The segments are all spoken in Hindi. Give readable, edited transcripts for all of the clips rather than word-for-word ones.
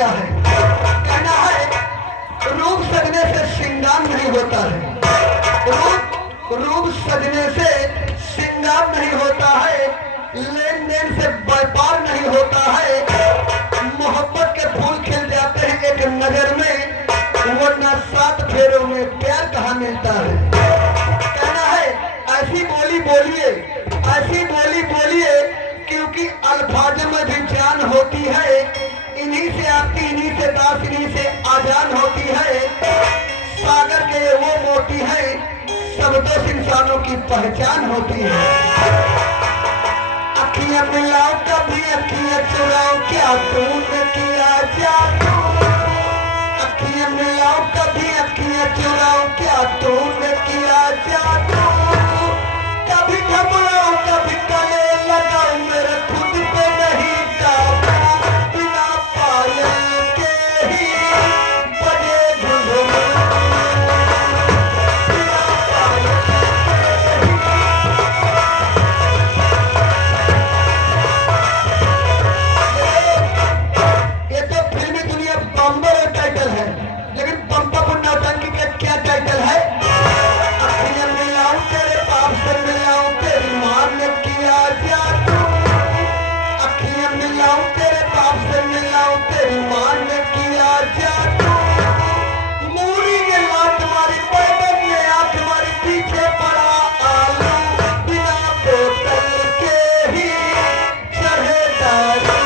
गया है। कहना है रूप सजने से श्रृंगार नहीं होता है, रूप सजने से श्रृंगार नहीं होता है, लेन देन से व्यापार नहीं होता है। मोहब्बत के फूल खिल जाते हैं एक नजर में, वरना 7 फेरों में प्यार कहाँ मिलता है। कहना है ऐसी बोली बोलिए, ऐसी बोली बोलिए, क्योंकि अल्फाजों में भी जान होती है। इन्हीं से आती, इन्हीं से दास, इन्हीं से आजान होती है। सागर के वो मोती है, सब दोस्त इंसानों की पहचान होती है। अखियां मिलाओ कभी अखियां चुराओ, क्या तूने किया जादू। अखियां मिलाओ कभी अखियां चुराओ, क्या तूने किया जादू। कभी घबराओ कभी गले लगाओ, मेरे खुद पे नहीं काबू। बिना पायल के ही बजे घुंघरू, बिना पायल के ही। ये तो फिल्मी दुनिया बम्बर टाइटल है, लेकिन पंपा पुन्ना टंकी का क्या टाइटल है। अखियां मिलाऊं तेरे पाप से मिलाऊं, तेरी मां ने किया जादू। अखियां मिलाऊं तेरे पाप से मिलाऊं, तेरी मां ने किया जादू। मूरी ने लात मारी, बैगन ने आंख मारी, पीछे पड़ा आलू। बिना बोतल के ही चढ़े दारू,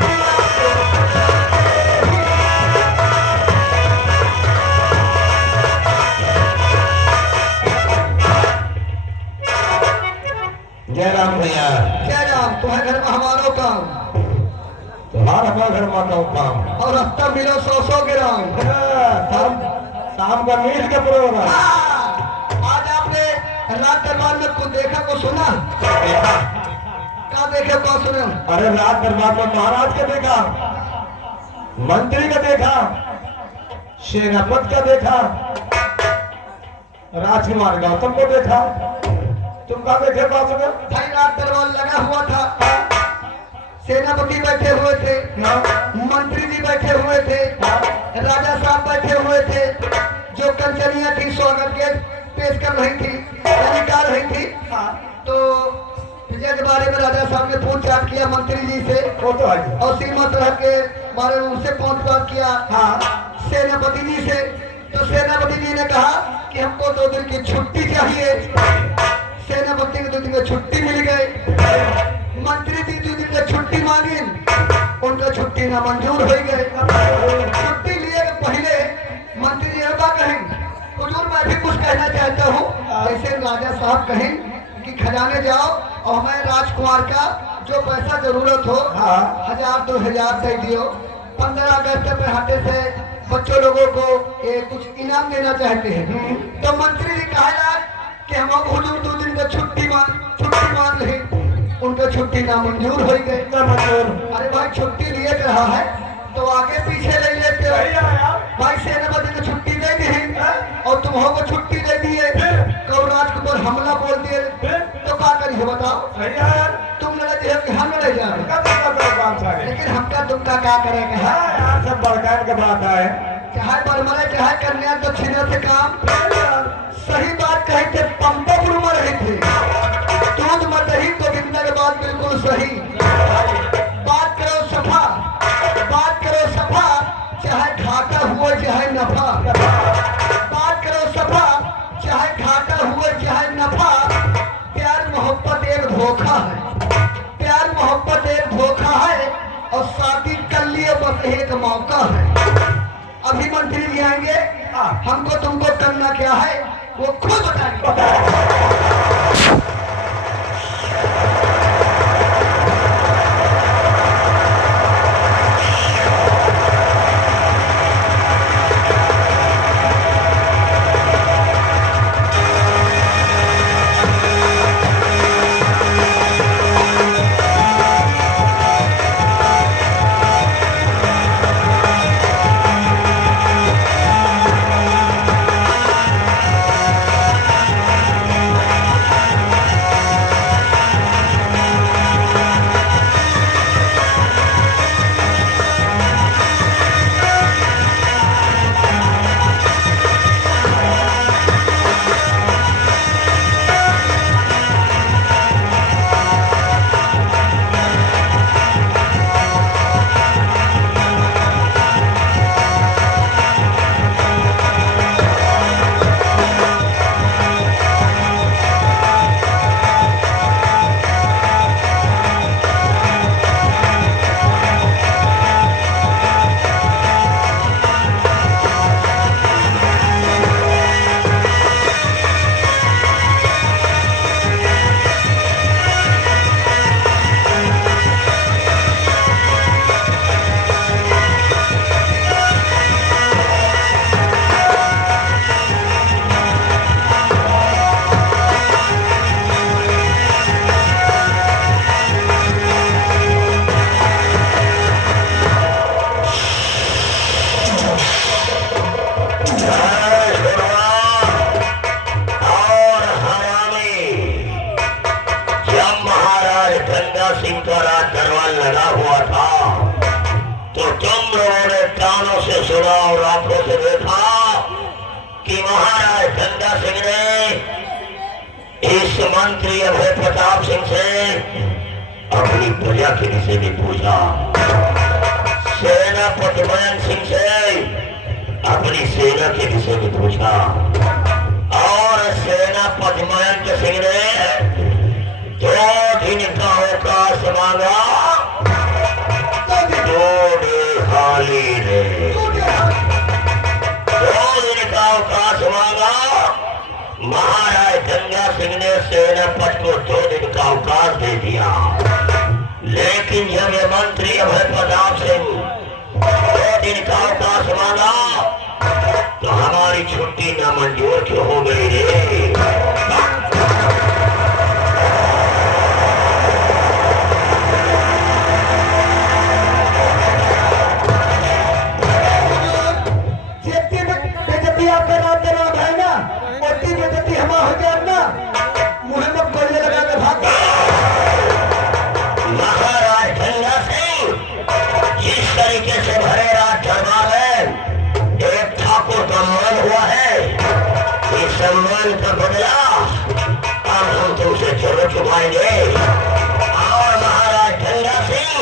बिना बोतल के ही। जय राम भैया। जय राम। तुम्हारे घर में हमारो काम तुम्हारा हमारा घर माता काम। और हफ्ता मिलो 100 ग्राम। शाम शाम का मीट के प्रोग्राम। आज आपने रात दरबार में कुछ देखा को सुना? देखा? क्या देखे को सुने? अरे रात दरबार में महाराज का देखा, मंत्री का देखा, सेनापति का देखा, राजकुमार गौतम को देखा। तुम कहा देखे बात में? भाई रात दरबार लगा हुआ था, सेनापति बैठे हुए थे, मंत्री जी बैठे हुए थे, राजा साहब बैठे हुए थे। जो कंचनिया थी स्वागत के पेश कर रही थी, निकाल रही थी। तो विजय के बारे में राजा साहब ने पूछताछ किया मंत्री जी से, वो तो है। और श्रीमत रह के बारे में उनसे पूछताछ किया सेनापति जी से। तो सेनापति जी ने कहा कि हमको 2 दिन की छुट्टी चाहिए। सेनापति को 2 दिन की छुट्टी मिल गई। मंत्री जी 2 दिन की छुट्टी मांगी, उनका छुट्टी ना मंजूर हो गए। छुट्टी लिए के पहले मंत्री जी क्या कहें, हुजूर मैं भी कुछ कहना चाहता हूँ। ऐसे राजा साहब कहें कि खजाने जाओ और हमें राजकुमार का जो पैसा जरूरत हो 1000-2000 दे दियो। 15 अगस्त पे हाथे से बच्चों लोगों को कुछ इनाम देना चाहते हैं। तो मंत्री जी कहा कि हम हुजूर 2 दिन का छुट्टी मांग रहे, उनका छुट्टी नामंजूर हो गई। अरे भाई छुट्टी लिए रहा है तो आगे पीछे ले लेते हो। भाई सेनापति को छुट्टी दे दी और तुम को छुट्टी दे दिए, कौराज के ऊपर हमला बोल दिए, तो क्या करिए बताओ? तुम लड़े कि हम लड़े जा रहे, लेकिन हमका तुमका क्या करेगा? सब बड़कान के बात है, चाहे बरमले चाहे कन्या दक्षिणा से काम। सही बात कही थे, पंपपुर में रही थे, दूध मत ही गोविंदा के बात बिल्कुल सही। बात करो सफा, बात करो सफा, चाहे घाटा हुआ चाहे नफा। बात करो सफा, चाहे घाटा हुआ चाहे नफा। प्यार मोहब्बत एक धोखा है, प्यार मोहब्बत एक धोखा है, और शादी कर लिए बस एक मौका है। अभी मंत्री जी आएंगे, हमको तुमको करना क्या है वो खुद बताएंगे। सुना और आंखों से देखा कि महाराज गंगा सिंह ने इस मंत्री अभय प्रताप सिंह से अपनी प्रजा के विषय में पूछा, सेनापति मयंक सिंह से अपनी सेना के विषय में पूछा और सेनापति मयंक सिंह ने 2 दिन का अवकाश मांगा। 2 खाली ने 2 दिन का अवकाश मांगा। महाराज गंगा सिंह ने सेनापति को 2 दिन का अवकाश दे दिया, लेकिन जब ये मंत्री अभय प्रताप सिंह 2 दिन का अवकाश मांगा तो हमारी छुट्टी नामंजूर क्यों हो गई रे? महाराज गंगा सिंह जिस तरीके से भरे रात दरबार में एक ठाकुर का मान हुआ है, इस सम्मान का बदला अब हम तुमसे जरूर चुकाएंगे। और महाराज गंगा सिंह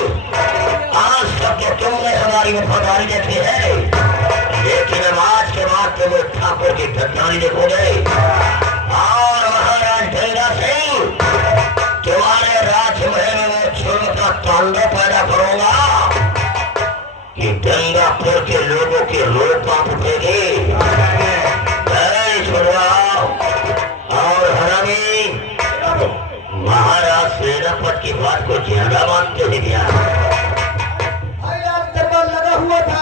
आज तक तो तुमने हमारी वफादारी देखी है, लेकिन अब आज के बाद तुम ठाकुर की गद्दारी देखोगे। और महाराज गंगा सिंह तुम्हारे राजमहल में जुल्म का तांडव पैदा करूंगा कि गंगापुर के लोगों के रोग कांप उठेगी। और हरामी महाराज सेनापति की बात को ज्यादा मानते हैं क्या? दरबार लगा हुआ था,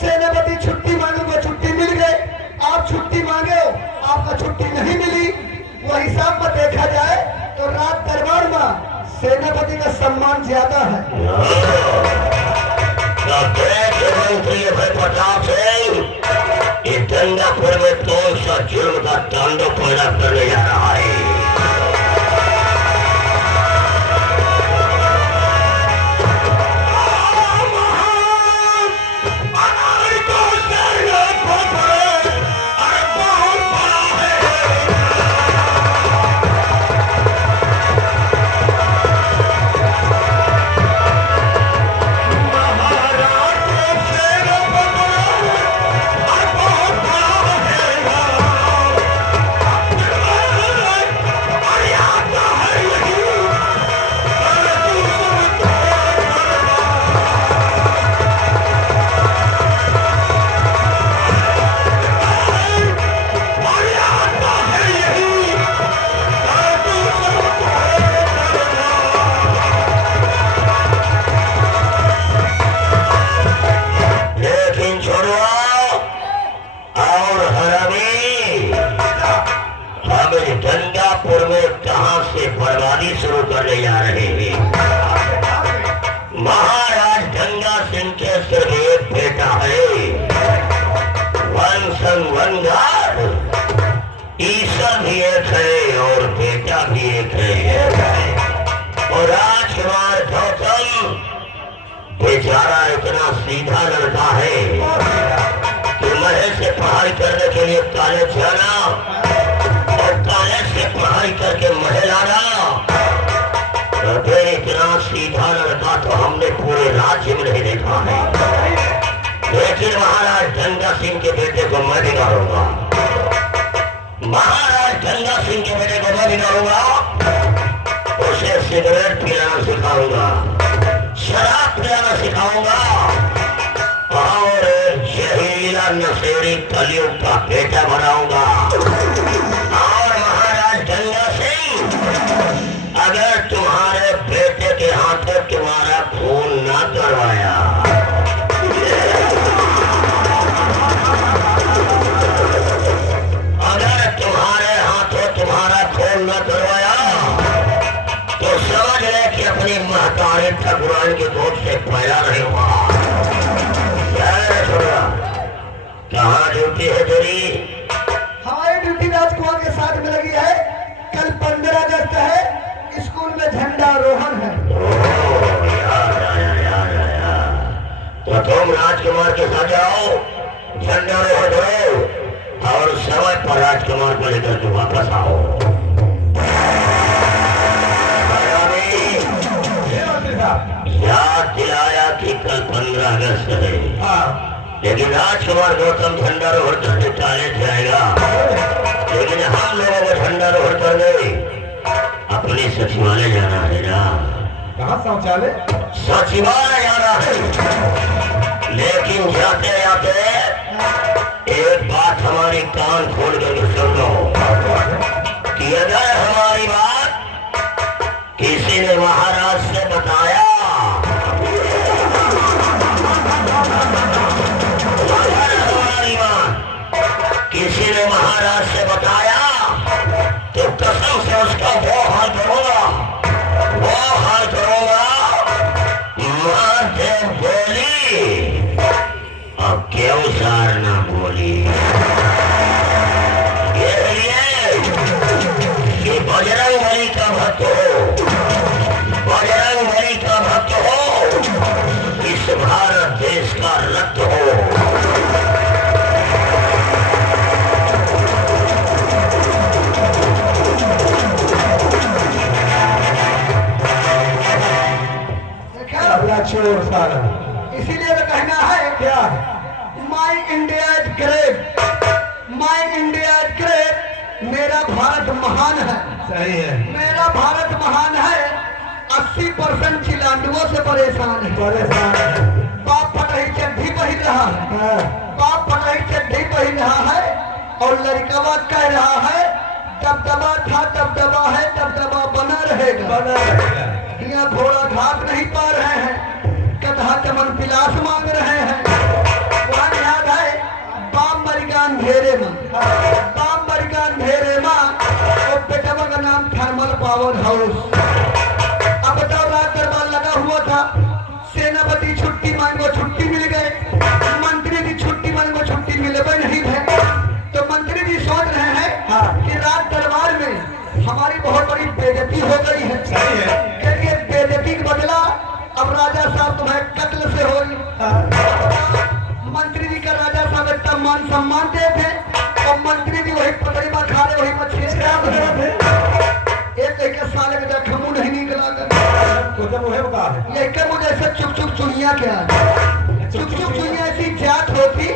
सेनापति छुट्टी मांगूंगा, छुट्टी मिल गई। आप छुट्टी मांगे हो, आपका छुट्टी नहीं मिली। वो हिसाब में देखा जाए तो रात दरबार में सेनापति का सम्मान ज्यादा है। मंत्री अभय प्रताप सिंह गंगापुर में कौन सा जुल्म का तांडव पैदा करने जा रहा है? गंगापुर में कहां से बर्बादी शुरू करने जा रहे हैं? महाराज गंगा सिंह के सिर्फ एक बेटा है, वनगार ईश्वर भी एक है और बेटा भी एक है। और राजकुमार गौतम बेचारा इतना सीधा लड़का है कि महल से पढ़ाई करने के लिए कॉलेज जाना और कॉलेज से पढ़ाई करके महल आना। इतना सीधा लड़का तो हमने पूरे राज्य में नहीं देखा है। लेकिन महाराज गंगा सिंह के बेटे को मैं बिगाड़ूंगा, महाराज गंगा सिंह के बेटे को मैं बिगाड़ूंगा। उसे सिगरेट पिलाना सिखाऊंगा, शराब पिलाना सिखाऊंगा और जहीला नशेड़ी कलयुग का बेटा बनाऊंगा। और महाराज गंगा सिंह, अगर तुम्हारे बेटे के हाथों तुम्हारा खून न करवाया, अगर तुम्हारे हाथों तुम्हारा खून न करवाया तो समझ ले कि अपनी महतारी भगवान के दूध से पैदा नहीं हुआ। कहाँ ड्यूटी है तेरी? हमारी ड्यूटी राजकुमार के साथ में लगी है। कल 15 अगस्त है, स्कूल में झंडारोहण है। याद आया। तो तुम राजकुमार के साथ जाओ झंडा दो और समय पर राजकुमार को लेकर के वापस आओ। याद दिलाया कि कल 15 अगस्त है, लेकिन राजकुमार गौतम झंडा रोहड़ करके चाले जाएगा, लेकिन हम लोगों को झंडा रोहड़ करने अपने सचिवालय जाना है ना। कहाँ शौचालय? सचिवालय जाना है, लेकिन जाते जाते एक बात हमारी कान खोल कर सुन लो कि अगर हमारी बात किसी ने महाराज से बताया, अगर हमारी बात किसी ने महाराज से बताया तो कसम से उसका वो हाल करूंगा, वो हाल करूंगा। मां देव बोली अब क्यों सार ना बोली, ये बजरंग बली का भक्त हो, बजरंग बली का भक्त हो, इस भारत देश का रक्त हो। चोर सारा, इसीलिए तो कहना है क्या my India is great, my India is great, मेरा भारत महान है। सही है, मेरा भारत महान है। 80% चिलांडुओं से परेशान है। परेशान है। बाप फटही चड्ढी पहन रहा है, बाप फटही चड्ढी पहन रहा है और लड़कवा कह रहा है दबदबा था दबदबा है, दबदबा बना रहेगा, बना रहेगा। यहाँ घोड़ा घाट नहीं पा रहे हैं, कथा चमन पिलास मांग रहे हैं। वहाँ याद है बाप मरिका अंधेरे में, बाप मरिका अंधेरे में और बेटवा का नाम थर्मल पावर हाउस। अब बताओ रात दरबार लगा हुआ था, सेनापति छुट्टी मांगो छुट्टी मिल गए, मंत्री की छुट्टी मांगो छुट्टी मिले नहीं है। तो मंत्री जी सोच रहे हैं कि रात दरबार में हमारी बहुत बड़ी बेइज्जती हो गई है, क्योंकि बेइज्जती के बदला अब राजा साहब तुम्हें कत्ल से हो। मंत्री जी का राजा साहब इतना मान सम्मान देते और मंत्री जी वही पटरी में खा रहे, वही मछली एक साल का खमू नहीं निकला कर मुझे ऐसे चुप चुप चुनिया क्या चुप चुप चुनिया ऐसी जात होती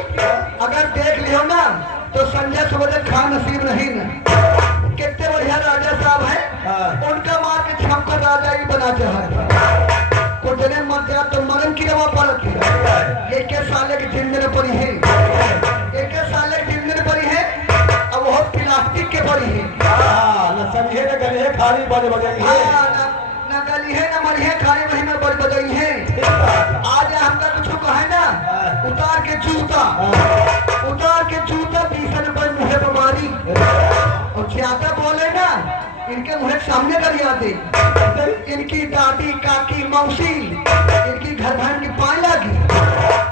अगर देख लियो ना तो संजय सुबह खान नसीब नहीं ना। कितने बढ़िया राजा साहब है, उनका मार के छाप कर राजा ही बना चाहता कुछ दिन मर जा तो मरण की रवा पड़ती है। एक साले की जिंदगी पड़ी है, एक साले की जिंदगी पड़ी है, अब वो प्लास्टिक के पड़ी है। खाली बज बजाई न गली है न मरी है, खाली वही में बज बजाई है। आज हमका कुछ कहे ना उतार के जूता 20 रुपए मुहे बीमारी और ज्यादा बोले ना इनके मुहे सामने कर आते, इनकी दादी काकी मौसी इनकी घर बहन की पाए लगी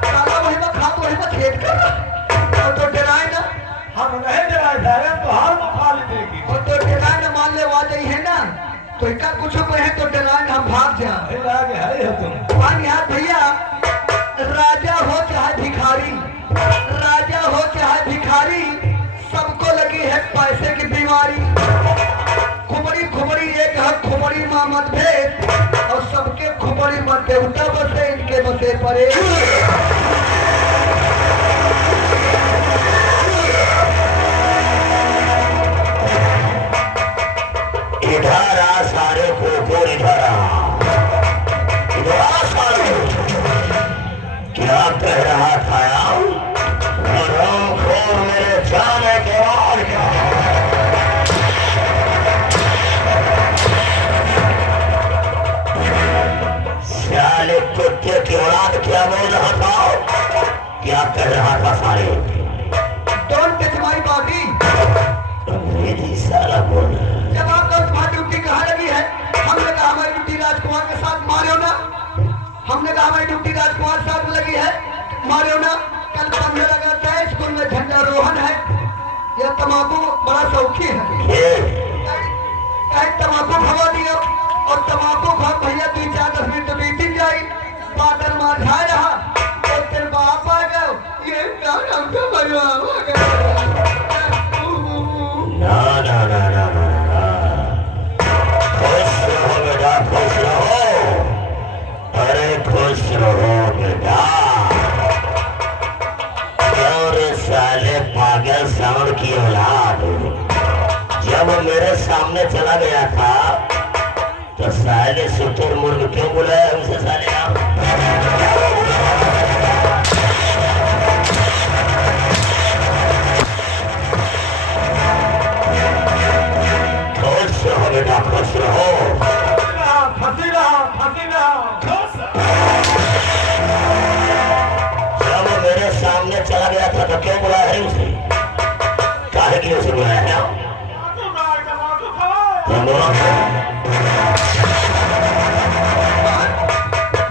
साला वही में खा वही में खेत कर और तो डराए ना हम नहीं डराए तो हाल खा लेंगे और तो डराए ना मान ले आ जाई है ना तो इनका कुछ कहे तो डराए हम भाग जाए। तुम यार भैया राजा हो चाहे भिखारी, राजा हो चाहे भिखारी, सबको लगी है पैसे की बीमारी। खुबड़ी खुबड़ी एक है खुबड़ी माँ मतभेद और सबके खुबड़ी मत देवता बसे इनके बसे परे। इधर आ सारे को इधर आ सारे क्या कह रहा था मेरे जाने के बाद क्या साले कुत्ते की औलाद क्या बोल रहा था, क्या कह रहा था सारे? Don't touch my body. अंग्रेजी साला बोल रहा है। जब आप लोग तुम्हारी ड्यूटी कहाँ लगी है? हमने कहा हमारी ड्यूटी राजकुमार के साथ मारो ना, हमने कहा हमारी ड्यूटी राजकुमार साथ लगी है मारो ना। कल 15 अगस्त है, स्कूल में झंडारोहण है, यह तम्बाकू बड़ा शौकी है, कहीं तम्बाकू खवा दिया और तम्बाकू खा भैया 2-4 मिनट तो बीती जाए, बादल मार रहा और तेरे बाप आ गए ये ना ना ना ना ना ना, खुश रहो बेटा, खुश रहो, अरे खुश रहो बेटा। और साले पागल सांड की औलाद, जब मेरे सामने चला गया था तो साले शुतुरमुर्ग क्यों बुलाया हमसे साले आप? खुश रहो बेटा, खुश रहो, फंसी रहा। जब मेरे सामने चला गया था तो क्यों बुलाया है उसे? काहे के लिए उसे बुलाया है?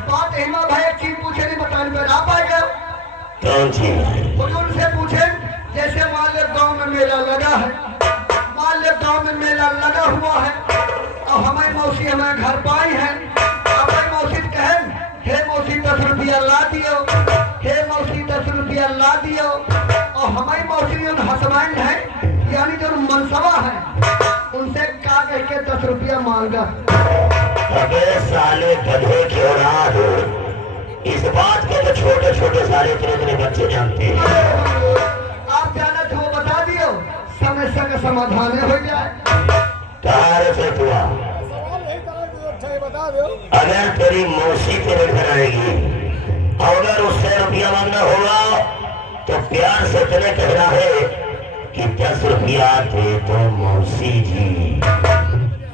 बात हेमा भाई एक चीज पूछे नहीं बताने पर आप आएगा। कौन चीज? हुजूर से पूछे जैसे मान लो गांव में मेला लगा है, मान लो गांव में मेला लगा हुआ है और हमारी मौसी हमारे घर पाई है, हमारी मौसी कहे हे मौसी 10 रुपया ला दियो, हे मौसी 10 रुपया ला दियो, और हमारी मौसी जो हसबैंड है यानी जो मनसबा है उनसे का कह के 10 रुपया मांगा। अबे साले गधे की औलाद, इस बात को तो छोटे छोटे सारे इतने बच्चे जानते हैं। आप जाना तो वो बता दियो, समस्या का समाधान हो जाए। कहाँ से हुआ? अगर तेरी मौसी तेरे घर आएगी, अगर उससे रुपया मांगना होगा तो प्यार से तेरे कहना है कि 10 रुपया दे दो मौसी जी।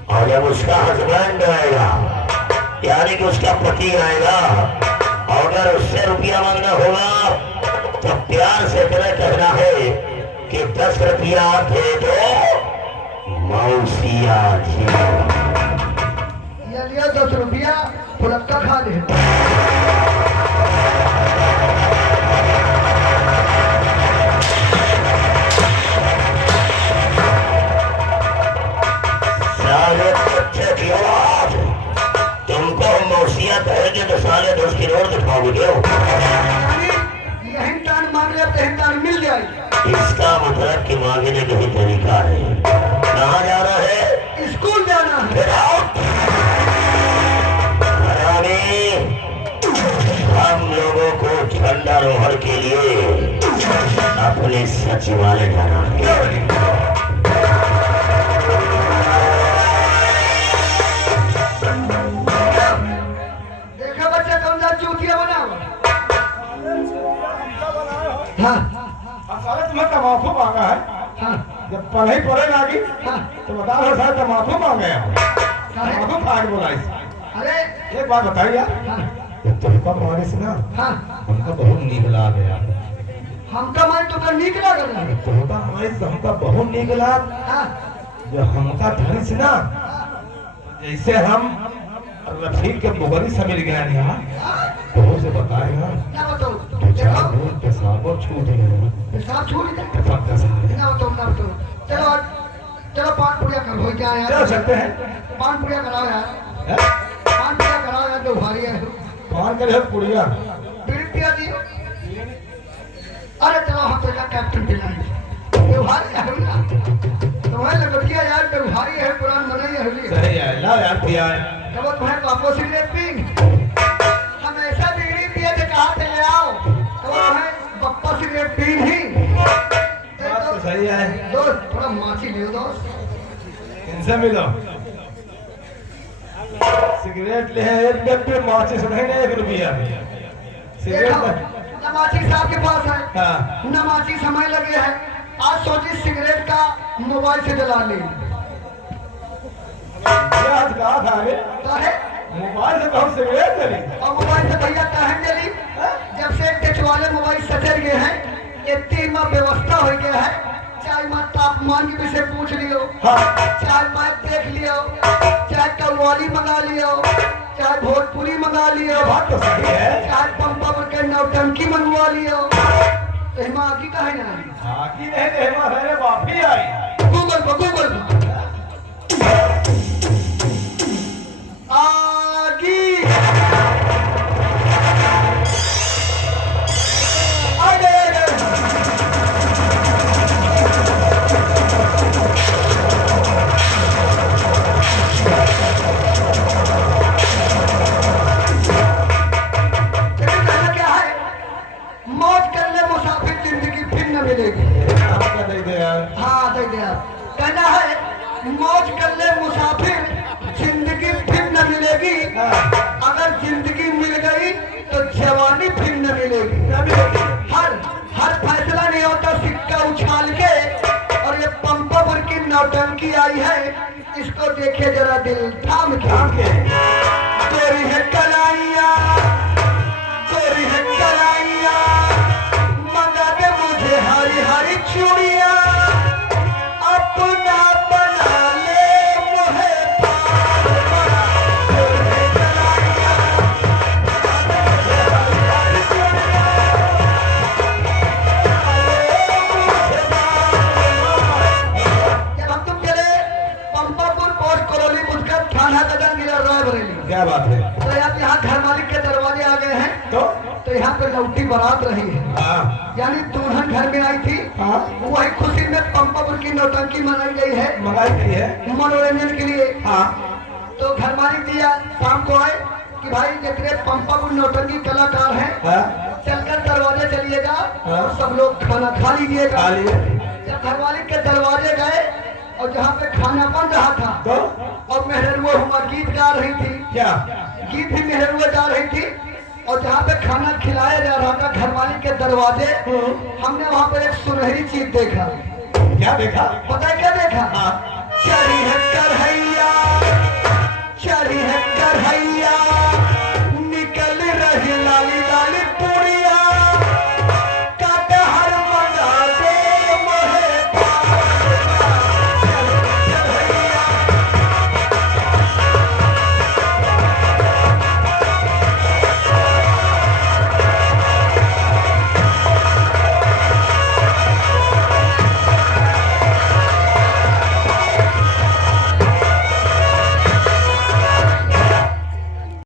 और जब उसका हस्बैंड आएगा यानी कि उसका पति आएगा, अगर उससे रुपया मांगना होगा तो प्यार से तेरे कहना है कि 10 रुपया दे दो मौसिया जी। ये लिया 10 रुपया फुलक्का खा ले। साले बच्चे की औलाद, तुमको मौसिया कहेंगे तो साले 10 की नोट दिखाओगे। यानी यही टान मांग ले तो यही टान मिल जाएगी। इसका मतलब कि मांगने का ही तरीका है। कहाँ जाना है? स्कूल जाना है। फिर आओ। हरामी, हम लोगों को झंडारोहण के लिए अपने सचिवालय जाना है। देखा बच्चा कौन सा चूतिया बना हुआ? हाँ साले तुम्हें तमाकू मांगा है, हाँ जब पढ़ाई पढ़े लागी हाँ। तो बता रहे साहब तमाकू मांगे हम। काहे? तमाकू खा के बोला इसे। अरे एक बात बताइए यार, हाँ जब तुमका मारे से ना हाँ हमका बहुत नीक ला गया। हमका मन तो नीक लागल है। तुमका मारे से हमका बहुत नीक लाग, हाँ जो हमका धनी से ना जैसे हम रफीक के मुगरी से मिल गया यहाँ तो से बताएगा क्या बताओ? तो चार दिन पेशाबो छूट गए। पेशाब छूट गया। ना बताओ ना बताओ। चलो चलो पान पूजा कर हो जाए चल यार। सकते हैं। पान पूजा कराओ यार, हैं? पान पूजा कराओ यार। दो भारी है पान करे पुड़िया बीड़ी पिया दी। अरे चलो हम तो यार कैप्टन पिलाएंगे। दो भारी है ना तुम्हारे लगतिया यार। दो भारी है पुरान मनाई है। सही है, लाओ यार पिया है। कब तुम्हारे पापो सिगरेट पी हमेशा बीड़ी पिए थे कहा से ले आओ। कब तुम्हारे पप्पा सिगरेट पी नहीं। बात तो सही है। दोस्त थोड़ा माची लियो दोस्त। इनसे मिलो, सिगरेट ले हैं, एक डब्बे माचिस नहीं, 1 रुपया सिगरेट देखो में। नमाची साहब के पास है। हाँ नमाची समय लगे है। आज सोची सिगरेट का मोबाइल से जला ली। ये आज कहा था रे, काहे? मोबाइल से बहुत सिगरेट ले ली। और मोबाइल से भैया कहे चली जब से टच वाले मोबाइल सचर गए हैं इतनी माँ व्यवस्था हो गया है। चाहे माँ तापमान के विषय पूछ लियो, हाँ चाहे मैच देख लियो, चाहे कव्वाली मंगा लियो, चाहे भोजपुरी मंगा लियो, बात तो सही है। चाहे पंपा पर के नौटंकी मंगवा लियो। तो माँ की कहे ना आकी नहीं रे, हमारे वापी आई। गूगल पर आगी आ गए। हाँ दे दिया। कहना है मौज कर ले मुसाफिर, जिंदगी फिर न मिलेगी। अगर जिंदगी मिल गई तो जवानी फिर न मिलेगी। हर फैसला नहीं होता सिक्का उछाल के, और ये पंपापुर की नौटंकी आई है, इसको देखे जरा दिल थाम के। तेरी है कलाइया, तेरी है कलाइया, मंगा दे मुझे हरी हरी चूड़िया, अपना बना ले मुझे पार बना। तेरी है कलाइया, जब हम तुम चले पंपापुर पोस्ट कॉलोनी मुझका थाना कदम गिरा रायबरेली। क्या बात है? तो आप यहाँ घर मालिक के दरवाजे आ गए हैं, तो यहाँ पे लौटी बारात रही है। हाँ यानी दुल्हन घर में आई थी। हाँ वही खुशी में पंपापुर की नौटंकी मनाई गई है, मंगाई गई है। मनोरंजन के लिए। हाँ तो घर मालिक दिया शाम को आए कि भाई जितने पंपापुर नौटंकी कलाकार हैं, हाँ चलकर दरवाजे चलिएगा, हाँ। और सब लोग खाना खा लीजिएगा। खा लिए। जब घर मालिक के दरवाजे गए और जहाँ पे खाना बन रहा था, तो और मेहरुआ हुआ गीत गा रही थी, क्या? गीत भी मेहरुआ गा रही थी, और जहाँ पे खाना खिलाया जा रहा था घर मालिक के दरवाजे, हमने वहाँ पर एक सुनहरी चीज देखा। क्या देखा? पता है क्या देखा? हाँ चढ़ी है कन्हैया